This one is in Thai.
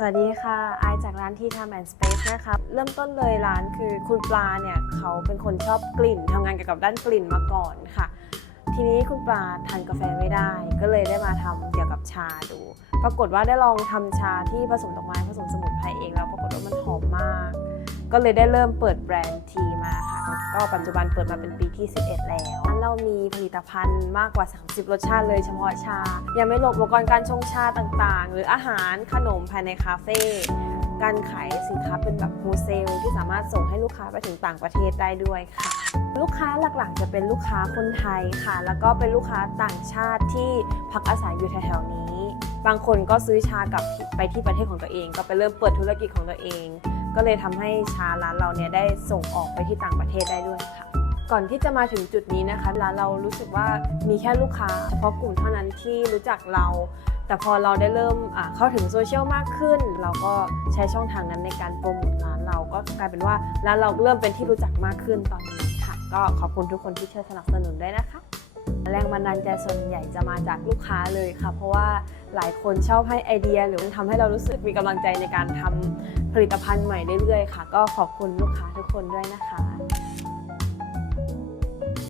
สวัสดีค่ะไอายจากร้านที่ทำแอนด์สเปซนะคะเริ่มต้นเลยร้านคือคุณปลาเนี่ยเขาเป็นคนชอบกลิ่นทำงานเกี่ยวกับด้านกลิ่นมาก่อนค่ะ ทีนี้คุณปลาทานกาแฟไม่ได้ ก็เลยได้มาทำเกี่ยวกับชาดู ปรากฏว่าได้ลองทำชาที่ผสมดอกไม้ผสมสมุนไพรเองแล้วปรากฏว่ามันหอมมาก ก็เลยได้เริ่มเปิดแบรนด์ที ก็ปัจจุบันเปิดมาเป็นปีที่ 11 แล้วร้านเรามีผลิตภัณฑ์มากกว่า 30 รสชาติเลยเฉพาะชา ยังไม่รวมอุปกรณ์การชงชาต่างๆ หรืออาหารขนมภายในคาเฟ่การขายสินค้าเป็นแบบโฮเซลที่สามารถส่งให้ลูกค้าไปถึงต่างประเทศได้ด้วยค่ะ ลูกค้าหลักๆ จะเป็นลูกค้าคนไทยค่ะ แล้วก็เป็นลูกค้าต่างชาติที่พักอาศัยอยู่แถวๆนี้ บางคนก็ซื้อชากลับไปที่ประเทศของตัวเอง ก็ไปเริ่มเปิดธุรกิจของตัวเอง ก็เลยทำให้ชาร้านเราเนี่ยได้ส่งออกไปที่ต่างประเทศได้ด้วยค่ะ ก่อนที่จะมาถึงจุดนี้นะคะร้านเรารู้สึกว่ามีแค่ลูกค้าเฉพาะกลุ่มเท่านั้นที่รู้จักเรา แต่พอเราได้เริ่มอ่าเข้าถึงโซเชียลมากขึ้น เราก็ใช้ช่องทางนั้นในการโปรโมทร้านเราก็กลายเป็นว่าร้านเราเริ่มเป็นที่รู้จักมากขึ้นตอนนี้ค่ะ ก็ขอบคุณทุกคนที่ช่วยสนับสนุนด้วยนะคะ แรงบันดาลใจส่วนใหญ่จะมาจากลูกค้าเลยค่ะ เพราะว่าหลายคนชอบให้ไอเดีย หรือทำให้เรารู้สึกมีกำลังใจในการทำผลิตภัณฑ์ใหม่เรื่อยๆ ค่ะ ก็ขอบคุณลูกค้าทุกคนด้วยนะคะ